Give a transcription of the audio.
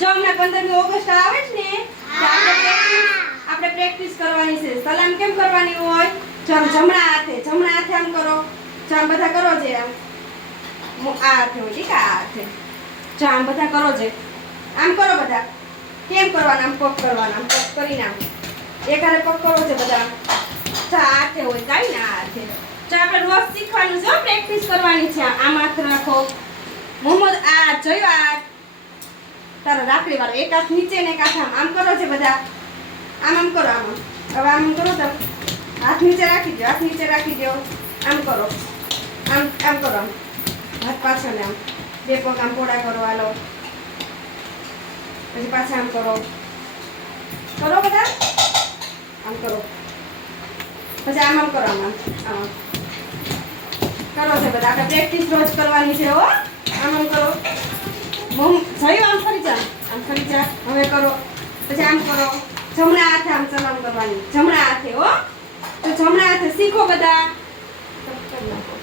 જો હમણાં પંદરમી ઓગસ્ટ આવે છે ને આપણે પ્રેક્ટિસ કરવાની છે. સલામ કેમ કરવાની હોય? જો આમ જમણા હાથે જમણા હાથે આમ કરો. જો આમ બધા કરો છે આમ. આ હાથે હોય ઠીક આ હાથે? જો આમ બધા કરો છે આમ કરો બધા. કેમ કરવાના? આમ પગ કરવાના આમ પગ કરીને આમ. એક પગ કરો છે બધા. તો આ હાથે હોય કાંઈ ના હાથે. તો આપણે રોજ શીખવાનું છે પ્રેક્ટિસ કરવાની છે. આમ હાથ રાખો. મોહમ્મદ આ જોયો આ તારો રાખડી વાળો, એક હાથ નીચે ને એક હાથ આમ. આમ કરો છે બધા? આમ આમ કરો, આમ. હવે આમ કરો તો હાથ નીચે રાખી દો હાથ નીચે રાખી દો આમ કરો. આમ આમ કરો, આમ. હાથ પાછળ ને આમ. બે પગ આમ પોડા કરો, હાલો. પછી પાછા આમ કરો. કરો બધા? આમ કરો. પછી આમ આમ કરો, આમ આમ. કરો છે બધા? આપણે પ્રેક્ટિસ રોજ કરવાની છે, હો. આમ આમ કરો. બહુ થયું આમ. ફરી જા આમ ફરી જા હવે કરો. પછી આમ કરો. જમણા હાથે આમ સલામ કરવાની. જમણા હાથે, હો. તો જમણા હાથે શીખો બધા.